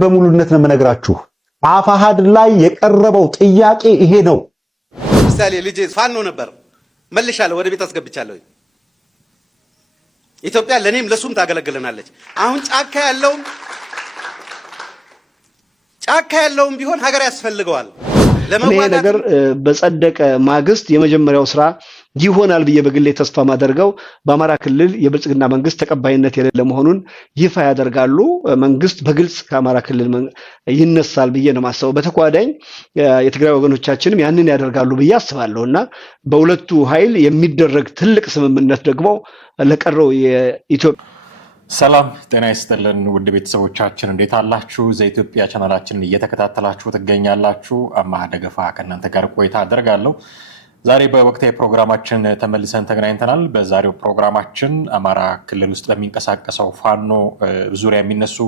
በሙሉነት ነው የምነግራችሁ። አፋሃድ ላይ የቀረበው ጥያቄ ይሄ ነው። ምሳሌ ልጅ ፋኖ ነበር መልሻለሁ፣ ወደ ቤት አስገብቻለሁ። ኢትዮጵያ ለኔም ለሱም ታገለግለናለች። አሁን ጫካ ያለውም ቢሆን ሀገር ያስፈልገዋል። ይሄ ነገር በጸደቀ ማግስት የመጀመሪያው ስራ ይሆናል ብዬ በግሌ ተስፋ ማደርገው በአማራ ክልል የብልጽግና መንግስት ተቀባይነት የሌለ መሆኑን ይፋ ያደርጋሉ። መንግስት በግልጽ ከአማራ ክልል ይነሳል ብዬ ነው ማሰበው። በተጓዳኝ የትግራይ ወገኖቻችንም ያንን ያደርጋሉ ብዬ አስባለሁና በሁለቱ ኃይል የሚደረግ ትልቅ ስምምነት ደግሞ ለቀረው የኢትዮጵያ ሰላም ጤና ይስጥልን ውድ ቤተሰቦቻችን እንዴት አላችሁ? ዘኢትዮጵያ ቻናላችንን እየተከታተላችሁ ትገኛላችሁ። አማሃ ደገፋ ከእናንተ ጋር ቆይታ አደርጋለሁ። ዛሬ በወቅታዊ ፕሮግራማችን ተመልሰን ተገናኝተናል። በዛሬው ፕሮግራማችን አማራ ክልል ውስጥ በሚንቀሳቀሰው ፋኖ ዙሪያ የሚነሱ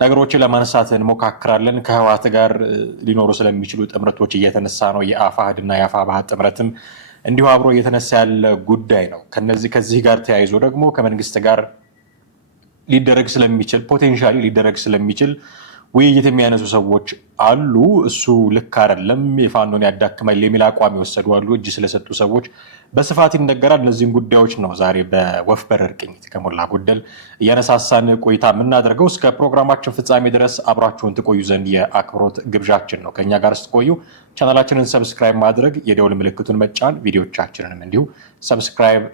ነገሮችን ለማንሳት እንሞካክራለን። ከህወሓት ጋር ሊኖሩ ስለሚችሉ ጥምረቶች እየተነሳ ነው። የአፋሕድ እና የአፋብኃ ጥምረትም እንዲሁ አብሮ እየተነሳ ያለ ጉዳይ ነው። ከዚህ ጋር ተያይዞ ደግሞ ከመንግስት ጋር ሊደረግ ስለሚችል ፖቴንሻሊ ሊደረግ ስለሚችል ውይይት የሚያነሱ ሰዎች አሉ። እሱ ልክ አይደለም፣ የፋኖን ያዳክማል የሚል አቋም የወሰዱ አሉ። እጅ ስለሰጡ ሰዎች በስፋት ይነገራል። እነዚህን ጉዳዮች ነው ዛሬ በወፍ በረር ቅኝት ከሞላ ጎደል እያነሳሳን ቆይታ የምናደርገው። እስከ ፕሮግራማችን ፍጻሜ ድረስ አብራችሁን ትቆዩ ዘንድ የአክብሮት ግብዣችን ነው። ከኛ ጋር ስትቆዩ ቻናላችንን ሰብስክራይብ ማድረግ፣ የደውል ምልክቱን መጫን፣ ቪዲዮቻችንንም እንዲሁ ሰብስክራይብ፣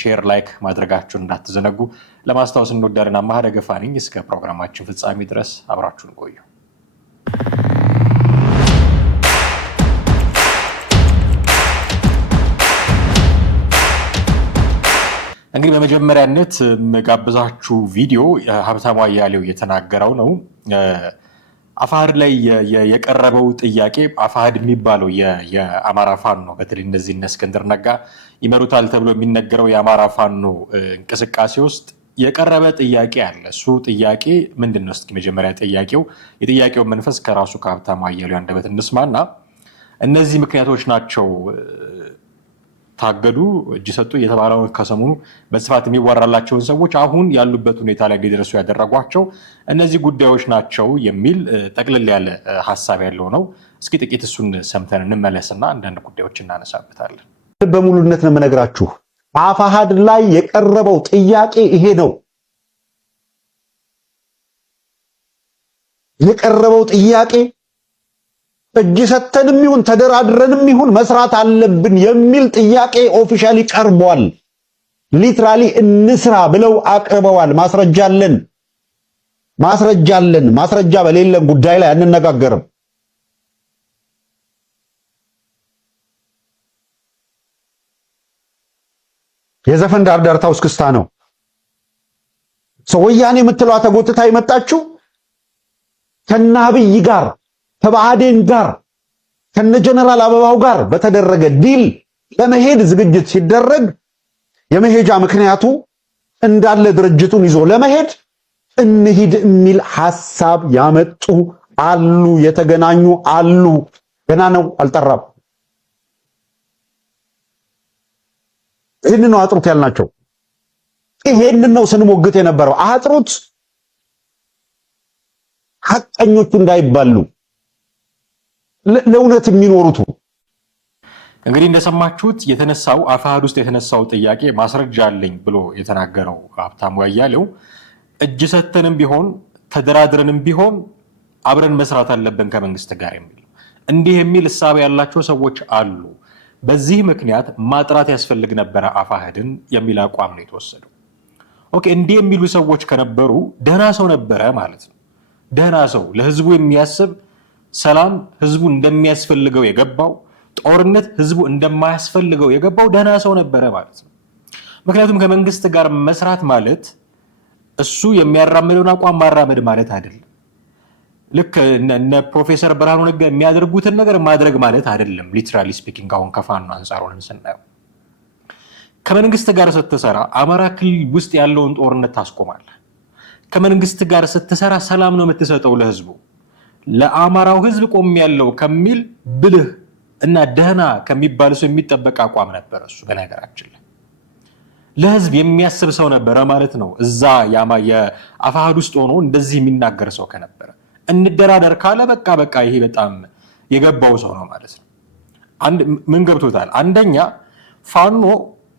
ሼር፣ ላይክ ማድረጋችሁን እንዳትዘነጉ ለማስታወስ እንወዳለን። አማሃ ደገፋ ነኝ። እስከ ፕሮግራማችን ፍጻሜ ድረስ አብራችሁን ቆዩ። እንግዲህ በመጀመሪያነት መጋብዛችሁ ቪዲዮ ሀብታሙ አያሌው የተናገረው ነው። አፋሕድ ላይ የቀረበው ጥያቄ አፋሕድ የሚባለው የአማራ ፋኖ በተለይ እነዚህ እነ እስክንድር ነጋ ይመሩታል ተብሎ የሚነገረው የአማራ ፋኖ እንቅስቃሴ ውስጥ የቀረበ ጥያቄ አለ። እሱ ጥያቄ ምንድን ነው? እስኪ መጀመሪያ የጥያቄው መንፈስ ከራሱ ከሀብታሙ አያሌው አንደበት እንስማና እነዚህ ምክንያቶች ናቸው ታገዱ፣ እጅ ሰጡ የተባለውን ከሰሞኑ በስፋት የሚወራላቸውን ሰዎች አሁን ያሉበት ሁኔታ ላይ እንዲደርሱ ያደረጓቸው እነዚህ ጉዳዮች ናቸው የሚል ጠቅልል ያለ ሀሳብ ያለው ነው። እስኪ ጥቂት እሱን ሰምተን እንመለስና አንዳንድ ጉዳዮች እናነሳበታለን። በሙሉነት ነው የምነግራችሁ። አፋሕድ ላይ የቀረበው ጥያቄ ይሄ ነው። የቀረበው ጥያቄ እጅ ሰተንም ይሁን ተደራድረንም ይሁን መስራት አለብን የሚል ጥያቄ ኦፊሻሊ ቀርቧል። ሊትራሊ እንስራ ብለው አቅርበዋል። ማስረጃ አለን። ማስረጃ በሌለን ጉዳይ ላይ አንነጋገርም። የዘፈን ዳርዳርታው እስክስታ ነው። ወያኔ የምትለዋ ተጎትታ የመጣችው ከነ አብይ ጋር ከብአዴን ጋር ከነ ጀነራል አበባው ጋር በተደረገ ዲል ለመሄድ ዝግጅት ሲደረግ የመሄጃ ምክንያቱ እንዳለ ድርጅቱን ይዞ ለመሄድ እንሂድ የሚል ሐሳብ ያመጡ አሉ። የተገናኙ አሉ። ገና ነው፣ አልጠራም። ይህንን ነው አጥሩት ያልናቸው። ይሄንን ነው ስንሞግት የነበረው። አጥሩት፣ ሐቀኞቹ እንዳይባሉ ለእውነት የሚኖሩት። እንግዲህ እንደሰማችሁት የተነሳው አፋሕድ ውስጥ የተነሳው ጥያቄ ማስረጃ አለኝ ብሎ የተናገረው ሀብታሙ አያሌው እጅ ሰተንም ቢሆን ተደራድረንም ቢሆን አብረን መስራት አለብን ከመንግስት ጋር የሚል እንዲህ የሚል እሳቤ ያላቸው ሰዎች አሉ። በዚህ ምክንያት ማጥራት ያስፈልግ ነበረ አፋሕድን የሚል አቋም ነው የተወሰደው። ኦኬ፣ እንዲህ የሚሉ ሰዎች ከነበሩ ደህና ሰው ነበረ ማለት ነው። ደህና ሰው፣ ለህዝቡ የሚያስብ፣ ሰላም ህዝቡ እንደሚያስፈልገው የገባው፣ ጦርነት ህዝቡ እንደማያስፈልገው የገባው ደህና ሰው ነበረ ማለት ነው። ምክንያቱም ከመንግስት ጋር መስራት ማለት እሱ የሚያራምደውን አቋም ማራመድ ማለት አይደለም። ልክ እነ ፕሮፌሰር ብርሃኑ ነጋ የሚያደርጉትን ነገር ማድረግ ማለት አይደለም። ሊትራሊ ስፒኪንግ አሁን ከፋኖ አንጻሩን ስናየው ከመንግስት ጋር ስትሰራ አማራ ክልል ውስጥ ያለውን ጦርነት ታስቆማለህ። ከመንግስት ጋር ስትሰራ ሰላም ነው የምትሰጠው ለህዝቡ። ለአማራው ህዝብ ቆም ያለው ከሚል ብልህ እና ደህና ከሚባል ሰው የሚጠበቅ አቋም ነበር እሱ። በነገራችን ላይ ለህዝብ የሚያስብ ሰው ነበረ ማለት ነው። እዛ የአፋሕድ ውስጥ ሆኖ እንደዚህ የሚናገር ሰው ከነበረ እንደራደር ካለ በቃ ይሄ በጣም የገባው ሰው ነው ማለት ነው። ምን ገብቶታል? አንደኛ ፋኖ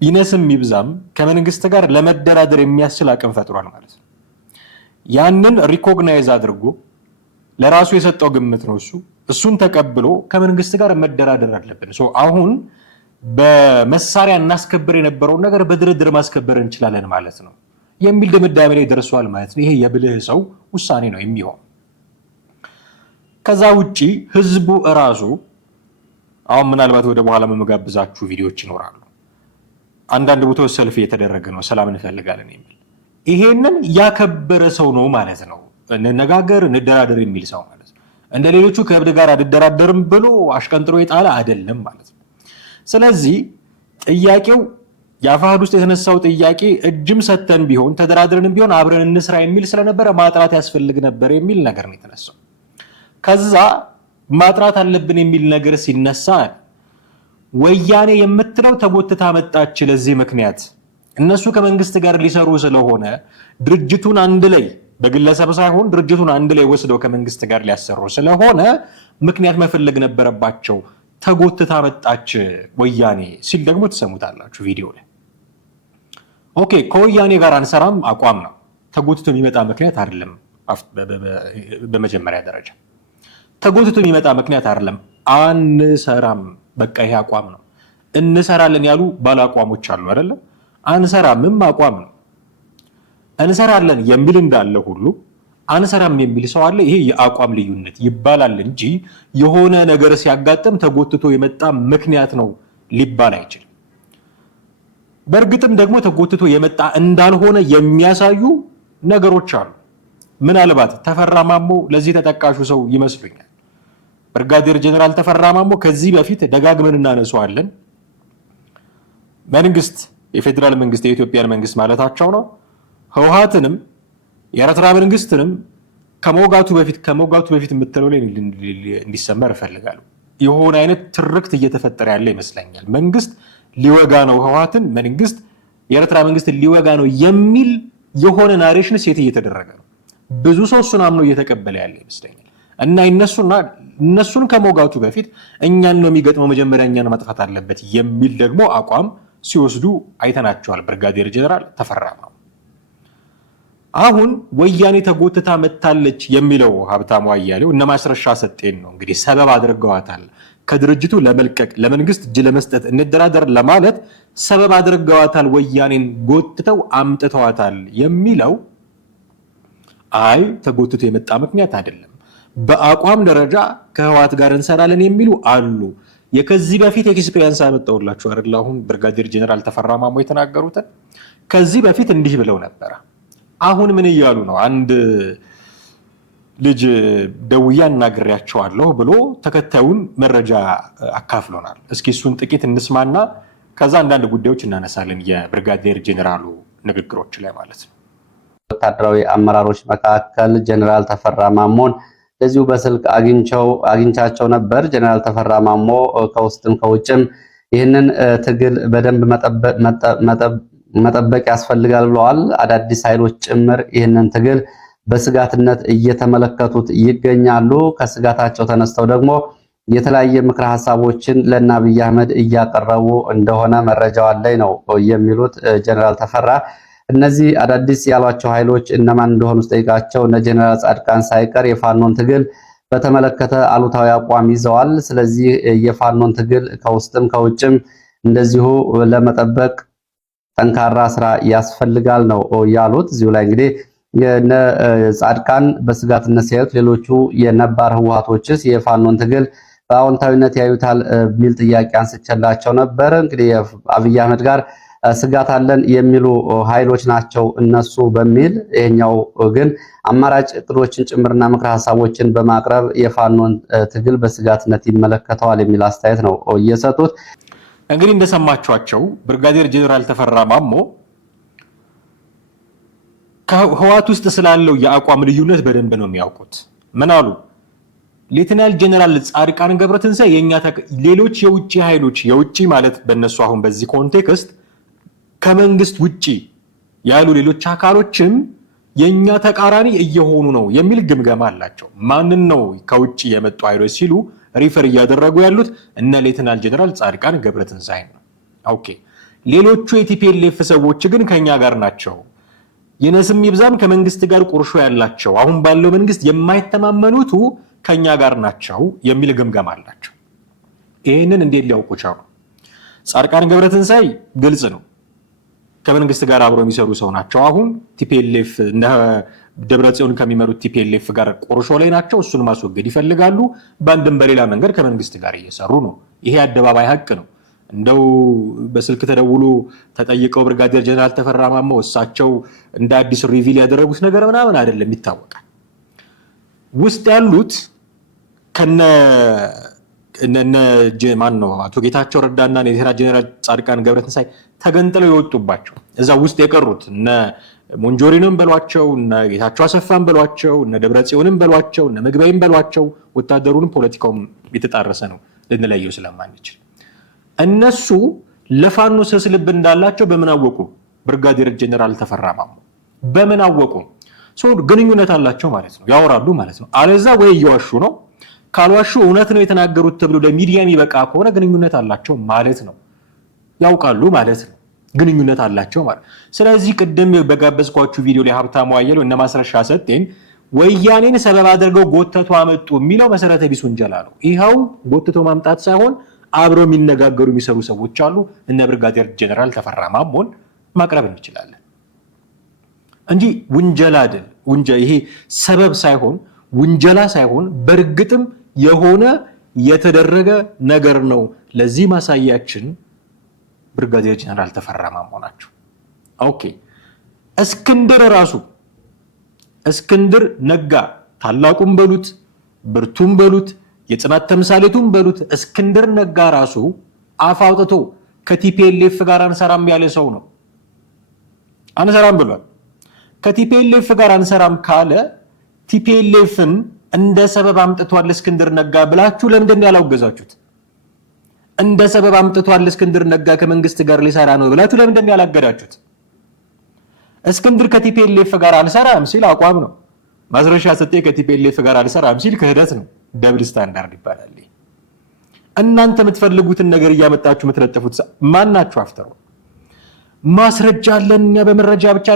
ይነስም ይብዛም ከመንግስት ጋር ለመደራደር የሚያስችል አቅም ፈጥሯል ማለት ነው። ያንን ሪኮግናይዝ አድርጎ ለራሱ የሰጠው ግምት ነው እሱን ተቀብሎ ከመንግስት ጋር መደራደር አለብን። አሁን በመሳሪያ እናስከብር የነበረውን ነገር በድርድር ማስከበር እንችላለን ማለት ነው የሚል ድምዳሜ ላይ ደርሷል ማለት ነው። ይሄ የብልህ ሰው ውሳኔ ነው የሚሆን። ከዛ ውጪ ህዝቡ እራሱ አሁን ምናልባት ወደ በኋላ መመጋብዛችሁ ቪዲዮዎች ይኖራሉ። አንዳንድ ቦታዎች ሰልፍ እየተደረገ ነው፣ ሰላም እንፈልጋለን የሚል ይሄንን ያከበረ ሰው ነው ማለት ነው። እንነጋገር እንደራደር የሚል ሰው ማለት ነው። እንደ ሌሎቹ ከእብድ ጋር አልደራደርም ብሎ አሽቀንጥሮ የጣለ አይደለም ማለት ነው። ስለዚህ ጥያቄው የአፋሕድ ውስጥ የተነሳው ጥያቄ እጅም ሰተን ቢሆን ተደራድረንም ቢሆን አብረን እንስራ የሚል ስለነበረ ማጥራት ያስፈልግ ነበር የሚል ነገር ነው የተነሳው። ከዛ ማጥራት አለብን የሚል ነገር ሲነሳ ወያኔ የምትለው ተጎትታ መጣች። ለዚህ ምክንያት እነሱ ከመንግስት ጋር ሊሰሩ ስለሆነ ድርጅቱን አንድ ላይ በግለሰብ ሳይሆን ድርጅቱን አንድ ላይ ወስደው ከመንግስት ጋር ሊያሰሩ ስለሆነ ምክንያት መፈለግ ነበረባቸው። ተጎትታ መጣች ወያኔ ሲል ደግሞ ትሰሙታላችሁ ቪዲዮ ላይ። ኦኬ ከወያኔ ጋር አንሰራም አቋም ነው። ተጎትቶ የሚመጣ ምክንያት አይደለም። በመጀመሪያ ደረጃ ተጎትቶ የሚመጣ ምክንያት አይደለም። አንሰራም በቃ ይሄ አቋም ነው። እንሰራለን ያሉ ባለ አቋሞች አሉ አይደለ? አንሰራምም አቋም ነው። እንሰራለን የሚል እንዳለ ሁሉ አንሰራም የሚል ሰው አለ። ይሄ የአቋም ልዩነት ይባላል እንጂ የሆነ ነገር ሲያጋጥም ተጎትቶ የመጣ ምክንያት ነው ሊባል አይችልም። በእርግጥም ደግሞ ተጎትቶ የመጣ እንዳልሆነ የሚያሳዩ ነገሮች አሉ። ምናልባት ተፈራ ማሞ ለዚህ ተጠቃሹ ሰው ይመስሉኛል። ብርጋዴር ጀነራል ተፈራ ማሞ ከዚህ በፊት ደጋግመን እናነሳዋለን። መንግስት የፌዴራል መንግስት የኢትዮጵያን መንግስት ማለታቸው ነው ህወሓትንም የኤርትራ መንግስትንም ከመውጋቱ በፊት የምትለው ላይ እንዲሰመር እፈልጋለሁ። የሆነ አይነት ትርክት እየተፈጠረ ያለ ይመስለኛል። መንግስት ሊወጋ ነው ህወሓትን፣ መንግስት የኤርትራ መንግስትን ሊወጋ ነው የሚል የሆነ ናሬሽን ሴት እየተደረገ ነው። ብዙ ሰው እሱን አምኖ እየተቀበለ ያለ ይመስለኛል። እና እነሱን ከመውጋቱ በፊት እኛን ነው የሚገጥመው፣ መጀመሪያ እኛን ማጥፋት አለበት የሚል ደግሞ አቋም ሲወስዱ አይተናቸዋል። ብርጋዴር ጀነራል ተፈራ ማሞ አሁን ወያኔ ተጎትታ መታለች የሚለው ሀብታሙ አያሌው እነ ማስረሻ ሰጤን ነው እንግዲህ ሰበብ አድርገዋታል። ከድርጅቱ ለመልቀቅ ለመንግስት እጅ ለመስጠት እንደራደር ለማለት ሰበብ አድርገዋታል፣ ወያኔን ጎትተው አምጥተዋታል የሚለው አይ ተጎትቶ የመጣ ምክንያት አይደለም። በአቋም ደረጃ ከህወሓት ጋር እንሰራለን የሚሉ አሉ። የከዚህ በፊት ኤክስፒሪየንስ አመጣውላችሁ አይደል? አሁን ብርጋዴር ጀነራል ተፈራ ማሞ የተናገሩትን ከዚህ በፊት እንዲህ ብለው ነበር። አሁን ምን እያሉ ነው? አንድ ልጅ ደውዬ አናግሬያቸዋለሁ ብሎ ተከታዩን መረጃ አካፍሎናል። እስኪ እሱን ጥቂት እንስማና ከዛ አንዳንድ ጉዳዮች እናነሳለን። የብርጋዴር ጀነራሉ ንግግሮች ላይ ማለት ነው። ወታደራዊ አመራሮች መካከል ጀነራል ተፈራ ማሞን ለዚሁ በስልክ አግኝቻቸው ነበር። ጀነራል ተፈራ ማሞ ከውስጥም ከውጭም ይህንን ትግል በደንብ መጠበቅ ያስፈልጋል ብለዋል። አዳዲስ ኃይሎች ጭምር ይህንን ትግል በስጋትነት እየተመለከቱት ይገኛሉ። ከስጋታቸው ተነስተው ደግሞ የተለያየ ምክረ ሀሳቦችን ለእነ አብይ አህመድ እያቀረቡ እንደሆነ መረጃው አለኝ ነው የሚሉት ጀነራል ተፈራ። እነዚህ አዳዲስ ያሏቸው ኃይሎች እነማን እንደሆኑ ስጠይቃቸው እነ ጀነራል ጻድቃን ሳይቀር የፋኖን ትግል በተመለከተ አሉታዊ አቋም ይዘዋል። ስለዚህ የፋኖን ትግል ከውስጥም ከውጭም እንደዚሁ ለመጠበቅ ጠንካራ ስራ ያስፈልጋል ነው ያሉት። እዚሁ ላይ እንግዲህ የነ ጻድቃን በስጋትነት ሲያዩት፣ ሌሎቹ የነባር ህወሓቶችስ የፋኖን ትግል በአዎንታዊነት ያዩታል የሚል ጥያቄ አንስቼላቸው ነበር። እንግዲህ አብይ አህመድ ጋር ስጋት አለን የሚሉ ኃይሎች ናቸው እነሱ በሚል ይሄኛው ግን አማራጭ እቅዶችን ጭምርና ምክረ ሀሳቦችን በማቅረብ የፋኖን ትግል በስጋትነት ይመለከተዋል የሚል አስተያየት ነው እየሰጡት። እንግዲህ እንደሰማችኋቸው ብርጋዴር ጀነራል ተፈራ ማሞ ከህወሓት ውስጥ ስላለው የአቋም ልዩነት በደንብ ነው የሚያውቁት። ምን አሉ? ሌተናል ጀነራል ጻድቃን ገብረትንሳኤ ሌሎች የውጭ ኃይሎች የውጭ ማለት በእነሱ አሁን በዚህ ኮንቴክስት ከመንግስት ውጪ ያሉ ሌሎች አካሎችም የኛ ተቃራኒ እየሆኑ ነው የሚል ግምገማ አላቸው። ማንን ነው ከውጭ የመጡ ኃይሎች ሲሉ ሪፈር እያደረጉ ያሉት እነ ሌተናል ጀነራል ጻድቃን ገብረትንሳኤ ነው። ኦኬ ሌሎቹ የቲፒኤልኤፍ ሰዎች ግን ከኛ ጋር ናቸው፣ የነስም ይብዛም ከመንግስት ጋር ቁርሾ ያላቸው አሁን ባለው መንግስት የማይተማመኑት ከኛ ጋር ናቸው የሚል ግምገማ አላቸው። ይሄንን እንዴት ሊያውቁ ቻሉ? ጻድቃን ገብረትንሳኤ ግልጽ ነው፣ ከመንግስት ጋር አብረው የሚሰሩ ሰው ናቸው። አሁን ቲፒኤልኤፍ እና ደብረጽዮን ከሚመሩት ቲፒኤልኤፍ ጋር ቁርሾ ላይ ናቸው። እሱን ማስወገድ ይፈልጋሉ። በአንድም በሌላ መንገድ ከመንግስት ጋር እየሰሩ ነው። ይሄ አደባባይ ሀቅ ነው። እንደው በስልክ ተደውሎ ተጠይቀው ብርጋዴር ጀነራል ተፈራ ማሞ እሳቸው እንደ አዲስ ሪቪል ያደረጉት ነገር ምናምን አይደለም፣ ይታወቃል። ውስጥ ያሉት ከነ ማን ነው አቶ ጌታቸው ረዳና ሌተናል ጀነራል ጻድቃን ገብረትንሳኤ ተገንጥለው የወጡባቸው እዛ ውስጥ የቀሩት እነ ሞንጆሪንም በሏቸው እነ ጌታቸው አሰፋን በሏቸው እነ ደብረጽዮንም በሏቸው እነ ምግበይም በሏቸው ወታደሩንም ፖለቲካውም የተጣረሰ ነው ልንለየው ስለማንችል እነሱ ለፋኖ ስስ ልብ እንዳላቸው በምን አወቁ? ብርጋዴር ጀነራል ተፈራ ማሞ በምን አወቁ? ግንኙነት አላቸው ማለት ነው፣ ያወራሉ ማለት ነው። አለዛ ወይ እየዋሹ ነው፣ ካልዋሹ እውነት ነው የተናገሩት ተብሎ ለሚዲያ የሚበቃ ከሆነ ግንኙነት አላቸው ማለት ነው፣ ያውቃሉ ማለት ነው፣ ግንኙነት አላቸው ማለት። ስለዚህ ቅድም በጋበዝኳችሁ ቪዲዮ ላይ ሀብታሙ አያሌው እነ ማስረሻ ሰጤን ወያኔን ሰበብ አድርገው ጎተቶ አመጡ የሚለው መሰረተ ቢስ ወንጀላ ነው። ይኸው ጎትቶ ማምጣት ሳይሆን አብረው የሚነጋገሩ የሚሰሩ ሰዎች አሉ። እነ ብርጋዴር ጀነራል ተፈራ ማሞን ማቅረብ እንችላለን እንጂ ውንጀላ አይደል። ይሄ ሰበብ ሳይሆን ውንጀላ ሳይሆን በእርግጥም የሆነ የተደረገ ነገር ነው። ለዚህ ማሳያችን ብርጋዴር ጀነራል ተፈራ ማሞ ናቸው። ኦኬ እስክንድር ነጋ ታላቁም በሉት ብርቱም በሉት የጽናት ተምሳሌቱም በሉት እስክንድር ነጋ ራሱ አፍ አውጥቶ ከቲፒኤልኤፍ ጋር አንሰራም ያለ ሰው ነው። አንሰራም ብሏል። ከቲፒኤልኤፍ ጋር አንሰራም ካለ ቲፒኤልኤፍን እንደ ሰበብ አምጥቷል እስክንድር ነጋ ብላችሁ ለምንድን ነው ያላወገዛችሁት? እንደ ሰበብ አምጥቷል እስክንድር ነጋ ከመንግስት ጋር ሊሰራ ነው ብላችሁ ለምንድን ነው ያላገዳችሁት? እስክንድር ከቲፒኤልኤፍ ጋር አንሰራም ሲል አቋም ነው። ማስረሻ ሰጤ ከቲፒኤልኤፍ ጋር አንሰራም ሲል ክህደት ነው። ደብል ስታንዳርድ ይባላል። እናንተ የምትፈልጉትን ነገር እያመጣችሁ የምትለጥፉት ማናችሁ? አፍተሩ ማስረጃ አለን እኛ በመረጃ ብቻ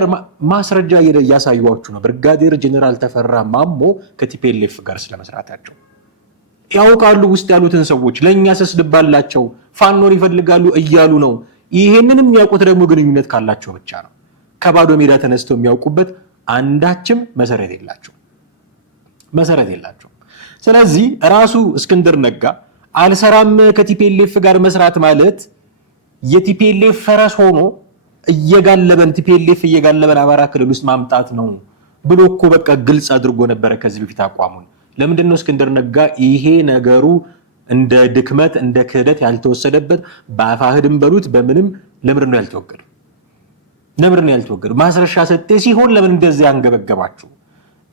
ማስረጃ እያሳዩዋችሁ ነው። ብርጋዴር ጀነራል ተፈራ ማሞ ከቲፒኤልኤፍ ጋር ስለመስራታቸው ያውቃሉ። ውስጥ ያሉትን ሰዎች ለእኛ ሰስልባላቸው ፋኖን ይፈልጋሉ እያሉ ነው። ይሄንን የሚያውቁት ደግሞ ግንኙነት ካላቸው ብቻ ነው። ከባዶ ሜዳ ተነስተው የሚያውቁበት አንዳችም መሰረት የላቸው። ስለዚህ ራሱ እስክንድር ነጋ አልሰራም ከቲፒኤልኤፍ ጋር መስራት ማለት የቲፒኤልኤፍ ፈረስ ሆኖ ቲፒኤልኤፍ እየጋለበን አማራ ክልል ውስጥ ማምጣት ነው ብሎ እኮ በቃ ግልጽ አድርጎ ነበረ ከዚህ በፊት አቋሙን። ለምንድን ነው እስክንድር ነጋ ይሄ ነገሩ እንደ ድክመት እንደ ክህደት ያልተወሰደበት? በአፋህድም በሉት በምንም ለምንድን ነው ያልተወገዱ? ማስረሻ ሰጤ ሲሆን ለምን እንደዚህ አንገበገባችሁ?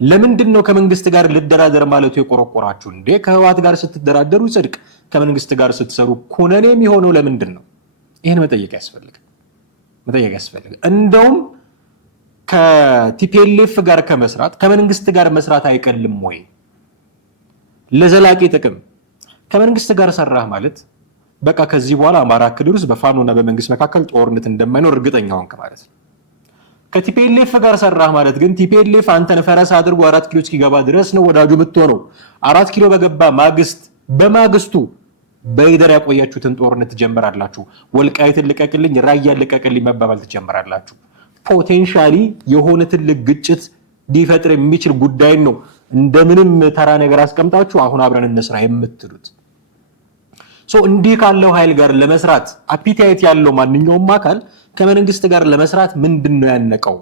ለምንድን ነው ከመንግስት ጋር ልደራደር ማለቱ የቆረቆራችሁ እንዴ? ከህወሓት ጋር ስትደራደሩ ጽድቅ፣ ከመንግስት ጋር ስትሰሩ ኩነኔ የሚሆነው ለምንድን ነው? ይህን መጠየቅ ያስፈልጋል። እንደውም ከቲፒኤልኤፍ ጋር ከመስራት ከመንግስት ጋር መስራት አይቀልም ወይ? ለዘላቂ ጥቅም ከመንግስት ጋር ሰራህ ማለት በቃ ከዚህ በኋላ አማራ ክልል ውስጥ በፋኖና በመንግስት መካከል ጦርነት እንደማይኖር እርግጠኛ ሆንክ ማለት ነው። ከቲፒኤልኤፍ ጋር ሰራህ ማለት ግን ቲፒኤልኤፍ አንተን ፈረስ አድርጎ 4 ኪሎ እስኪገባ ድረስ ነው ወዳጁ የምትሆነው። 4 ኪሎ በገባ በማግስቱ በይደር ያቆያችሁትን ጦርነት ትጀምራላችሁ። ወልቃይትን ልቀቅልኝ፣ ራያን ልቀቅልኝ መባባል ትጀምራላችሁ። ፖቴንሻሊ የሆነ ትልቅ ግጭት ሊፈጥር የሚችል ጉዳይ ነው። እንደምንም ተራ ነገር አስቀምጣችሁ አሁን አብረን እንስራ የምትሉት እንዲህ ካለው ኃይል ጋር ለመስራት አፒታይት ያለው ማንኛውም አካል ከመንግስት ጋር ለመስራት ምንድነው ያነቀው?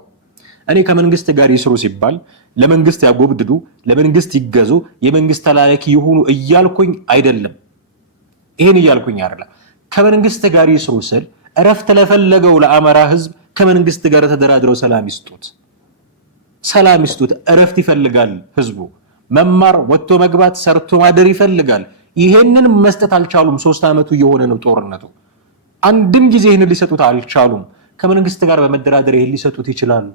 እኔ ከመንግስት ጋር ይስሩ ሲባል ለመንግስት ያጎብድዱ፣ ለመንግስት ይገዙ፣ የመንግስት ተላላኪ ይሁኑ እያልኩኝ አይደለም። ይሄን እያልኩኝ አይደለም። ከመንግስት ጋር ይስሩ ስል እረፍት ለፈለገው ለአማራ ህዝብ ከመንግስት ጋር ተደራድረው ሰላም ይስጡት። እረፍት ይፈልጋል ህዝቡ። መማር፣ ወጥቶ መግባት፣ ሰርቶ ማደር ይፈልጋል። ይሄንን መስጠት አልቻሉም። 3 ዓመቱ የሆነ ነው ጦርነቱ። አንድም ጊዜ ይሄንን ሊሰጡት አልቻሉም። ከመንግስት ጋር በመደራደር ይሄን ሊሰጡት ይችላሉ።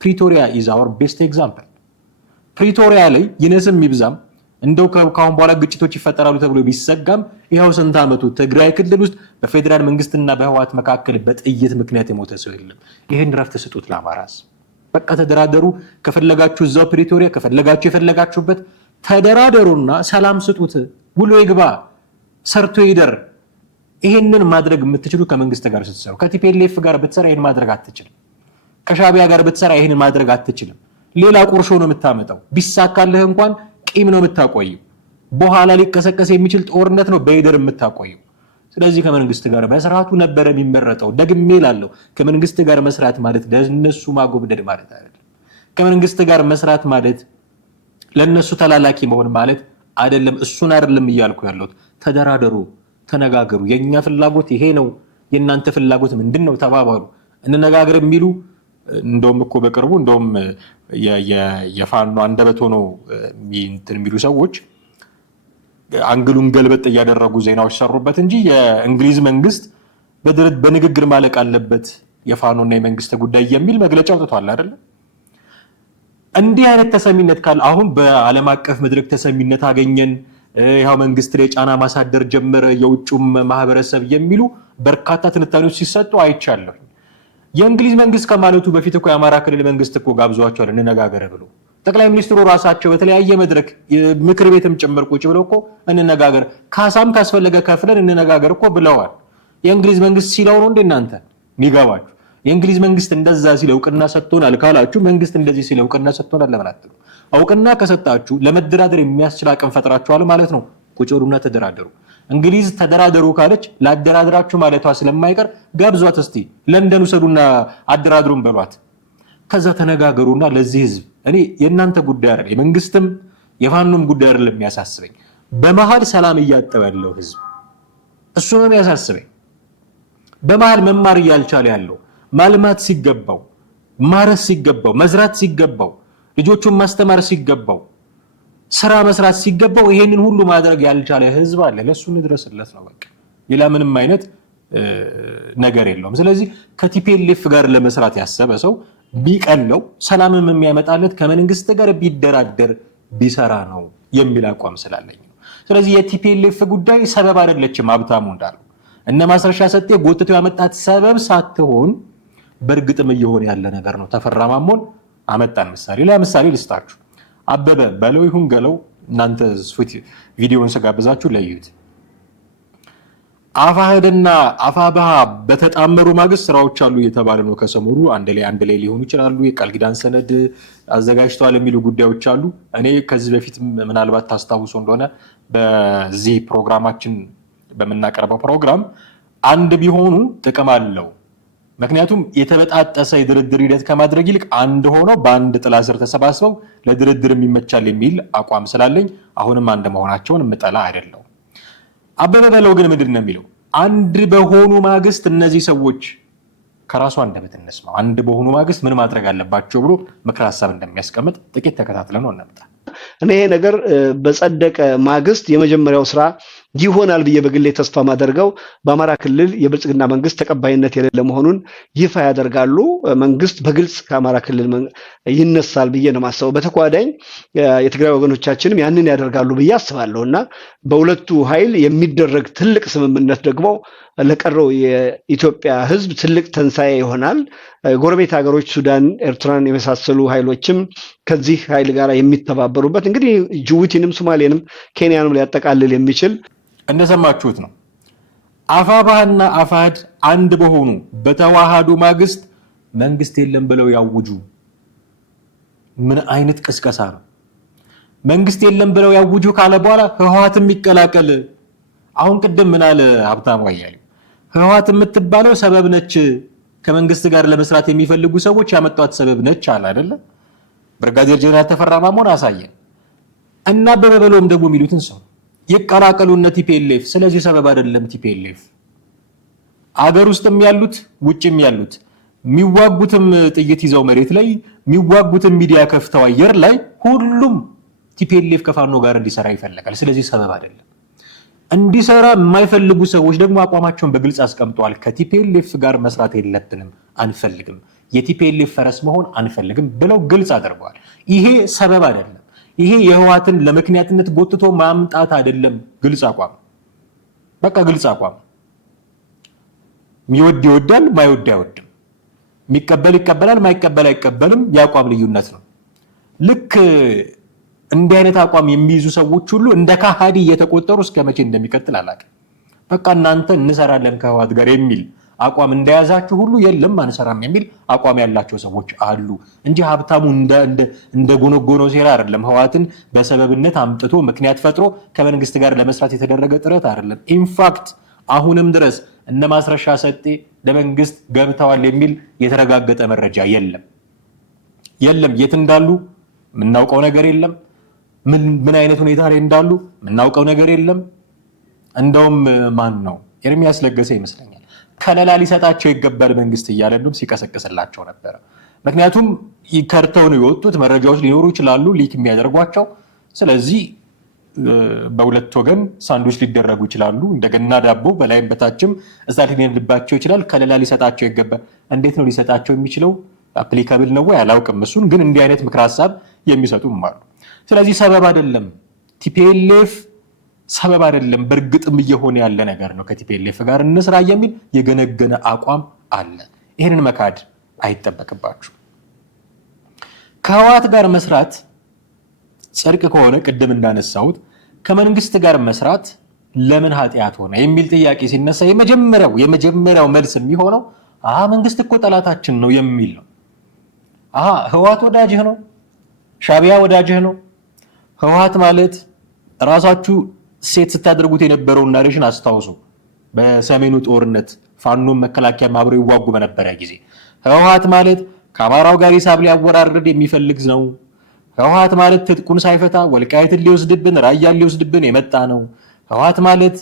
ፕሪቶሪያ ኢዝ አወር ቤስት ኤግዛምፕል። ፕሪቶሪያ ላይ ይነስም ይብዛም እንደው ከአሁን በኋላ ግጭቶች ይፈጠራሉ ተብሎ ቢሰጋም ይኸው ስንት ዓመቱ ትግራይ ክልል ውስጥ በፌዴራል መንግስትና በህወሓት መካከል በጥይት ምክንያት የሞተ ሰው የለም። ይህን ረፍት ስጡት ለአማራ ህዝብ። በቃ ተደራደሩ። ከፈለጋችሁ እዛው ፕሪቶሪያ፣ ከፈለጋችሁ የፈለጋችሁበት ተደራደሩና ሰላም ስጡት። ውሎ ይግባ፣ ሰርቶ ይደር። ይህንን ማድረግ የምትችሉ ከመንግስት ጋር ስትሰሩ። ከቲፒኤልኤፍ ጋር ብትሰራ ይህን ማድረግ አትችልም። ከሻቢያ ጋር ብትሰራ ይህንን ማድረግ አትችልም። ሌላ ቁርሾ ነው የምታመጣው። ቢሳካልህ እንኳን ቂም ነው የምታቆየው። በኋላ ሊቀሰቀስ የሚችል ጦርነት ነው በይደር የምታቆየው። ስለዚህ ከመንግስት ጋር መስራቱ ነበረ የሚመረጠው። ደግሜ እላለሁ፣ ከመንግስት ጋር መስራት ማለት ለነሱ ማጎብደድ ማለት አይደለም። ከመንግስት ጋር መስራት ማለት ለነሱ ተላላኪ መሆን ማለት አይደለም። እሱን አይደለም እያልኩ ያለሁት። ተደራደሩ፣ ተነጋገሩ። የኛ ፍላጎት ይሄ ነው፣ የእናንተ ፍላጎት ምንድነው? ተባባሉ፣ እንነጋገር የሚሉ እንደውም እኮ በቅርቡ እንደውም የፋኖ አንደበት ሆኖ እንትን የሚሉ ሰዎች አንግሉን ገልበጥ እያደረጉ ዜናዎች ሰሩበት እንጂ የእንግሊዝ መንግስት በንግግር ማለቅ አለበት የፋኖና የመንግስት ጉዳይ የሚል መግለጫ አውጥቷል አይደለ? እንዲህ አይነት ተሰሚነት ካለ አሁን በዓለም አቀፍ መድረክ ተሰሚነት አገኘን፣ ያው መንግስት ላይ ጫና ማሳደር ጀመረ የውጭም ማህበረሰብ የሚሉ በርካታ ትንታኔዎች ሲሰጡ አይቻለሁ። የእንግሊዝ መንግስት ከማለቱ በፊት እኮ የአማራ ክልል መንግስት እኮ ጋብዟቸዋል እንነጋገር ብሎ። ጠቅላይ ሚኒስትሩ ራሳቸው በተለያየ መድረክ ምክር ቤትም ጭምር ቁጭ ብለው እኮ እንነጋገር፣ ካሳም ካስፈለገ ከፍለን እንነጋገር እኮ ብለዋል። የእንግሊዝ መንግስት ሲለው ነው እንደ እናንተ የሚገባችሁ? የእንግሊዝ መንግስት እንደዛ ሲል እውቅና ሰጥቶናል ካላችሁ መንግስት እንደዚህ ሲል እውቅና ሰጥቶናል ለምን አትሉ? እውቅና ከሰጣችሁ ለመደራደር የሚያስችል አቅም ፈጥራችኋል ማለት ነው። ቁጭ ብሉና ተደራደሩ። እንግሊዝ ተደራደሩ ካለች ላደራድራችሁ ማለቷ ስለማይቀር ጋብዟት፣ እስቲ ለንደን ውሰዱና አደራድሩን በሏት። ከዛ ተነጋገሩና ለዚህ ህዝብ እኔ የእናንተ ጉዳይ አይደለም፣ የመንግስትም የፋኖም ጉዳይ አይደለም የሚያሳስበኝ፣ በመሃል ሰላም እያጠበ ያለው ህዝብ እሱ ነው የሚያሳስበኝ። በመሃል መማር እያልቻለ ያለው ማልማት ሲገባው፣ ማረስ ሲገባው፣ መዝራት ሲገባው፣ ልጆቹን ማስተማር ሲገባው፣ ስራ መስራት ሲገባው ይሄንን ሁሉ ማድረግ ያልቻለ ህዝብ አለ። ለሱ እንድረስለት ነው በቃ። ሌላ ምንም አይነት ነገር የለውም። ስለዚህ ከቲፒኤልኤፍ ጋር ለመስራት ያሰበ ሰው ቢቀለው ሰላምም የሚያመጣለት ከመንግስት ጋር ቢደራደር ቢሰራ ነው የሚል አቋም ስላለኝ ነው። ስለዚህ የቲፒኤልኤፍ ጉዳይ ሰበብ አይደለችም። ሀብታሙ እንዳለው እነ ማስረሻ ሰጤ ጎትተው ያመጣት ሰበብ ሳትሆን በእርግጥም እየሆነ ያለ ነገር ነው። ተፈራ ማሞን አመጣን ምሳሌ። ለምሳሌ ልስጣችሁ። አበበ በለው ይሁን ገለው እናንተ ስዊት ቪዲዮውን ስጋብዛችሁ ለዩት። አፋህድና አፋባህ በተጣመሩ ማግስት ስራዎች አሉ እየተባለ ነው። ከሰሞኑ አንድ ላይ ሊሆኑ ይችላሉ። የቃል ኪዳን ሰነድ አዘጋጅተዋል የሚሉ ጉዳዮች አሉ። እኔ ከዚህ በፊት ምናልባት ታስታውሱ እንደሆነ በዚህ ፕሮግራማችን በምናቀርበው ፕሮግራም አንድ ቢሆኑ ጥቅም አለው። ምክንያቱም የተበጣጠሰ የድርድር ሂደት ከማድረግ ይልቅ አንድ ሆኖ በአንድ ጥላ ስር ተሰባስበው ለድርድር የሚመቻል የሚል አቋም ስላለኝ አሁንም አንድ መሆናቸውን የምጠላ አይደለም። አበበ በለው ግን ምንድን ነው የሚለው? አንድ በሆኑ ማግስት እነዚህ ሰዎች ከራሱ አንደበት እንስማው። አንድ በሆኑ ማግስት ምን ማድረግ አለባቸው ብሎ ምክር ሀሳብ እንደሚያስቀምጥ ጥቂት ተከታትለን ነው እንምጣ። እኔ ይሄ ነገር በጸደቀ ማግስት የመጀመሪያው ስራ ይሆናል ብዬ በግሌ ተስፋ ማደርገው በአማራ ክልል የብልጽግና መንግስት ተቀባይነት የሌለ መሆኑን ይፋ ያደርጋሉ። መንግስት በግልጽ ከአማራ ክልል ይነሳል ብዬ ነው ማሰበው። በተጓዳኝ የትግራይ ወገኖቻችንም ያንን ያደርጋሉ ብዬ አስባለሁ እና በሁለቱ ኃይል የሚደረግ ትልቅ ስምምነት ደግሞ ለቀረው የኢትዮጵያ ሕዝብ ትልቅ ተንሳኤ ይሆናል። ጎረቤት ሀገሮች ሱዳን፣ ኤርትራን የመሳሰሉ ኃይሎችም ከዚህ ኃይል ጋር የሚተባበሩበት እንግዲህ ጅቡቲንም፣ ሶማሌንም፣ ኬንያንም ሊያጠቃልል የሚችል እንደሰማችሁት ነው። አፋባህና አፋህድ አንድ በሆኑ በተዋሃዱ ማግስት መንግስት የለም ብለው ያውጁ። ምን አይነት ቅስቀሳ ነው? መንግስት የለም ብለው ያውጁ ካለ በኋላ ህወሓትም ይቀላቀል። አሁን ቅድም ምን አለ ሀብታሙ አያሌው? ህወሓት የምትባለው ሰበብ ነች፣ ከመንግስት ጋር ለመስራት የሚፈልጉ ሰዎች ያመጧት ሰበብ ነች አለ አይደለ? ብርጋዴር ጀነራል ተፈራ ማሞን አሳየን እና በበለውም ደግሞ የሚሉትን ሰው ይቀላቀሉና ቲፒኤልኤፍ። ስለዚህ ሰበብ አይደለም ቲፒኤልኤፍ። አገር ውስጥም ያሉት ውጭም ያሉት የሚዋጉትም ጥይት ይዘው መሬት ላይ የሚዋጉትም ሚዲያ ከፍተው አየር ላይ ሁሉም ቲፒኤልኤፍ ከፋኖ ጋር እንዲሰራ ይፈልጋል። ስለዚህ ሰበብ አይደለም። እንዲሰራ የማይፈልጉ ሰዎች ደግሞ አቋማቸውን በግልጽ አስቀምጠዋል። ከቲፒኤልኤፍ ጋር መስራት የለብንም፣ አንፈልግም። የቲፒኤልኤፍ ፈረስ መሆን አንፈልግም ብለው ግልጽ አድርገዋል። ይሄ ሰበብ አይደለም። ይሄ የህወሓትን ለምክንያትነት ጎትቶ ማምጣት አይደለም። ግልጽ አቋም፣ በቃ ግልጽ አቋም። የሚወድ ይወዳል፣ ማይወድ አይወድም። የሚቀበል ይቀበላል፣ ማይቀበል አይቀበልም። የአቋም ልዩነት ነው። ልክ እንዲህ አይነት አቋም የሚይዙ ሰዎች ሁሉ እንደ ካሃዲ እየተቆጠሩ እስከ መቼ እንደሚቀጥል አላውቅም። በቃ እናንተ እንሰራለን ከህወሓት ጋር የሚል አቋም እንደያዛችሁ ሁሉ የለም አንሰራም የሚል አቋም ያላቸው ሰዎች አሉ እንጂ ሀብታሙ እንደ ጎነጎነው ሴራ አይደለም። ህወሓትን በሰበብነት አምጥቶ ምክንያት ፈጥሮ ከመንግስት ጋር ለመስራት የተደረገ ጥረት አይደለም። ኢንፋክት አሁንም ድረስ እነ ማስረሻ ሰጤ ለመንግስት ገብተዋል የሚል የተረጋገጠ መረጃ የለም። የት እንዳሉ የምናውቀው ነገር የለም። ምን አይነት ሁኔታ ላይ እንዳሉ የምናውቀው ነገር የለም። እንደውም ማን ነው ኤርሚያስ ለገሰ ይመስለኛል ከለላ ሊሰጣቸው ይገባል መንግስት እያለ እንደውም ሲቀሰቅስላቸው ነበር። ምክንያቱም ከርተው ነው የወጡት፣ መረጃዎች ሊኖሩ ይችላሉ ሊክ የሚያደርጓቸው። ስለዚህ በሁለት ወገን ሳንዱች ሊደረጉ ይችላሉ። እንደገና ዳቦ በላይም በታችም እሳት ሊነድባቸው ይችላል። ከለላ ሊሰጣቸው ይገባል። እንዴት ነው ሊሰጣቸው የሚችለው? አፕሊካብል ነው ወይ አላውቅም። እሱን ግን እንዲህ አይነት ምክር ሀሳብ የሚሰጡም አሉ። ስለዚህ ሰበብ አይደለም ቲፒኤልኤፍ ሰበብ አይደለም። በእርግጥም እየሆነ ያለ ነገር ነው። ከቲፒኤልኤፍ ጋር እንስራ የሚል የገነገነ አቋም አለ። ይህንን መካድ አይጠበቅባችሁ። ከህወሓት ጋር መስራት ጽድቅ ከሆነ ቅድም እንዳነሳሁት ከመንግስት ጋር መስራት ለምን ኃጢአት ሆነ የሚል ጥያቄ ሲነሳ የመጀመሪያው መልስ የሚሆነው መንግስት እኮ ጠላታችን ነው የሚል ነው። ህወሓት ወዳጅህ ነው፣ ሻዕቢያ ወዳጅህ ነው። ህወሓት ማለት ራሳችሁ ሴት ስታደርጉት የነበረውን ናሬሽን አስታውሱ። በሰሜኑ ጦርነት ፋኖም መከላከያ አብረው ይዋጉ በነበረ ጊዜ ህወሓት ማለት ከአማራው ጋር ሂሳብ ሊያወራርድ የሚፈልግ ነው። ህወሓት ማለት ትጥቁን ሳይፈታ ወልቃይትን ሊወስድብን ራያን ሊወስድብን የመጣ ነው። ህወሓት ማለት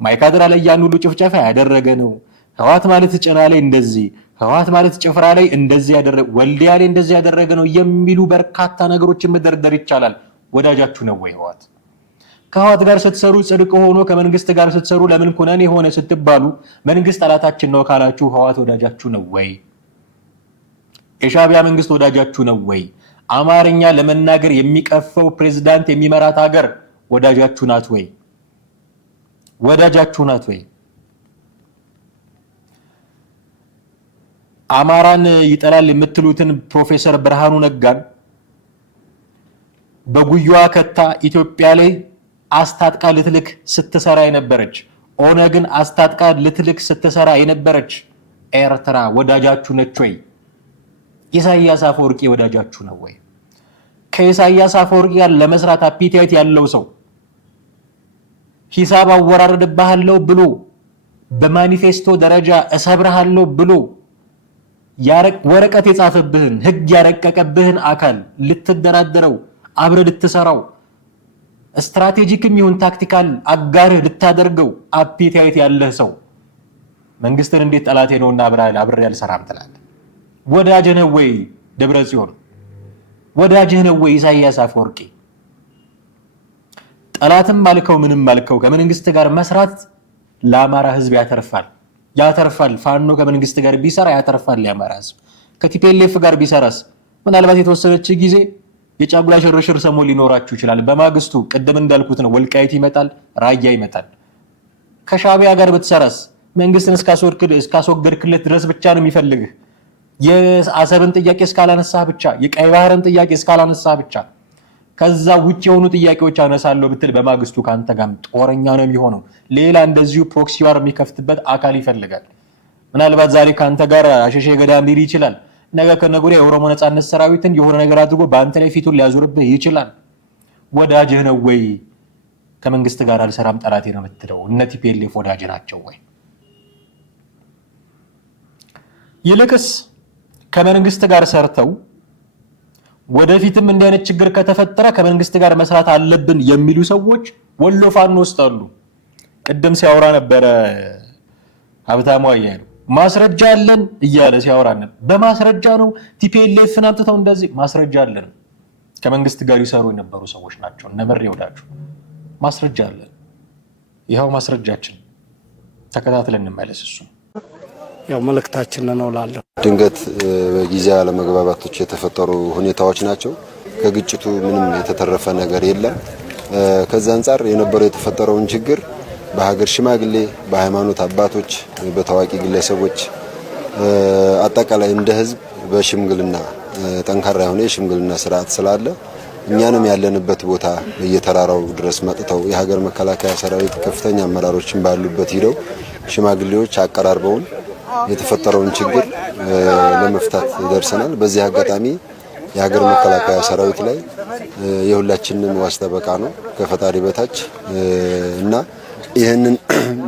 ማይካድራ ላይ ያን ሁሉ ጭፍጨፋ ያደረገ ነው። ህወሓት ማለት ጭና ላይ እንደዚህ፣ ህወሓት ማለት ጭፍራ ላይ እንደዚህ ያደረገ፣ ወልዲያ ላይ እንደዚህ ያደረገ ነው የሚሉ በርካታ ነገሮችን መደርደር ይቻላል። ወዳጃችሁ ነው ወይ ህወሓት? ከህወሓት ጋር ስትሰሩ ጽድቅ ሆኖ ከመንግስት ጋር ስትሰሩ ለምን ኩነኔ ሆነ ስትባሉ መንግስት ጠላታችን ነው ካላችሁ ህወሓት ወዳጃችሁ ነው ወይ? የሻዕቢያ መንግስት ወዳጃችሁ ነው ወይ? አማርኛ ለመናገር የሚቀፈው ፕሬዝዳንት የሚመራት ሀገር ወዳጃችሁ ናት ወይ? ወዳጃችሁ ናት ወይ? አማራን ይጠላል የምትሉትን ፕሮፌሰር ብርሃኑ ነጋን በጉያዋ ከታ ኢትዮጵያ ላይ አስታጥቃ ልትልክ ስትሰራ የነበረች ኦነግን አስታጥቃ ልትልክ ስትሰራ የነበረች ኤርትራ ወዳጃችሁ ነች ወይ? ኢሳያስ አፈወርቂ ወዳጃችሁ ነው ወይ? ከኢሳያስ አፈወርቂ ጋር ለመስራት አፒታይት ያለው ሰው ሂሳብ አወራርድብሃለሁ ብሎ በማኒፌስቶ ደረጃ እሰብርሃለሁ ብሎ ወረቀት የጻፈብህን ህግ ያረቀቀብህን አካል ልትደራደረው አብረ ልትሰራው ስትራቴጂክም ይሁን ታክቲካል አጋርህ ልታደርገው አፒታይት ያለህ ሰው መንግስትን እንዴት ጠላቴ ነውና አብሬ አልሰራም ትላለህ? ወዳጅህ ነው ወይ ደብረጽዮን? ወዳጅህ ነው ወይ ኢሳያስ አፈወርቂ? ጠላትም ማልከው ምንም ማልከው ከመንግስት ጋር መስራት ለአማራ ህዝብ ያተርፋል። ፋኖ ከመንግስት ጋር ቢሰራ ያተርፋል የአማራ ህዝብ። ከቲፒኤልኤፍ ጋር ቢሰራስ ምናልባት የተወሰነች ጊዜ የጫጉላ ሽርሽር ሰሞን ሊኖራችሁ ይችላል። በማግስቱ ቅድም እንዳልኩት ነው ወልቃይት ይመጣል፣ ራያ ይመጣል። ከሻዕቢያ ጋር ብትሰራስ መንግስትን እስካስወገድክለት ድረስ ብቻ ነው የሚፈልግህ። የአሰብን ጥያቄ እስካላነሳህ ብቻ፣ የቀይ ባህርን ጥያቄ እስካላነሳህ ብቻ፣ ከዛ ውጭ የሆኑ ጥያቄዎች አነሳለሁ ብትል በማግስቱ ካንተ ጋር ጦረኛ ነው የሚሆነው። ሌላ እንደዚሁ ፕሮክሲ ዋር የሚከፍትበት አካል ይፈልጋል። ምናልባት ዛሬ ካንተ ጋር አሸሼ ገዳም ሊል ይችላል። ነገ ከነገ ወዲያ የኦሮሞ ነጻነት ሰራዊትን የሆነ ነገር አድርጎ በአንተ ላይ ፊቱን ሊያዞርብህ ይችላል። ወዳጅህ ነው ወይ? ከመንግስት ጋር አልሰራም ጠላቴ ነው የምትለው እነ ቲፒኤልኤፍ ወዳጅ ናቸው ወይ? ይልቅስ ከመንግስት ጋር ሰርተው ወደፊትም እንዲህ አይነት ችግር ከተፈጠረ ከመንግስት ጋር መስራት አለብን የሚሉ ሰዎች ወሎ ፋኖ ውስጥ አሉ። ቅድም ሲያወራ ነበረ ሀብታሙ አያሌው ማስረጃ አለን እያለ ሲያወራ ነበር። በማስረጃ ነው ቲፒኤልኤፍን አምጥተው እንደዚህ ማስረጃ አለን። ከመንግስት ጋር ይሰሩ የነበሩ ሰዎች ናቸው እነ ምሬ ወዳጁ። ማስረጃ አለን። ይኸው ማስረጃችን ተከታትለን እንመለስ። እሱ ያው መልእክታችን ነው ላለው ድንገት በጊዜያዊ አለመግባባቶች የተፈጠሩ ሁኔታዎች ናቸው። ከግጭቱ ምንም የተተረፈ ነገር የለም። ከዛ አንፃር የነበረው የተፈጠረውን ችግር በሀገር ሽማግሌ፣ በሃይማኖት አባቶች፣ በታዋቂ ግለሰቦች አጠቃላይ እንደ ህዝብ በሽምግልና ጠንካራ የሆነ የሽምግልና ስርዓት ስላለ እኛንም ያለንበት ቦታ በየተራራው ድረስ መጥተው የሀገር መከላከያ ሰራዊት ከፍተኛ አመራሮችን ባሉበት ሄደው ሽማግሌዎች አቀራርበውን የተፈጠረውን ችግር ለመፍታት ደርሰናል። በዚህ አጋጣሚ የሀገር መከላከያ ሰራዊት ላይ የሁላችንም ዋስ ጠበቃ ነው ከፈጣሪ በታች እና ይህንን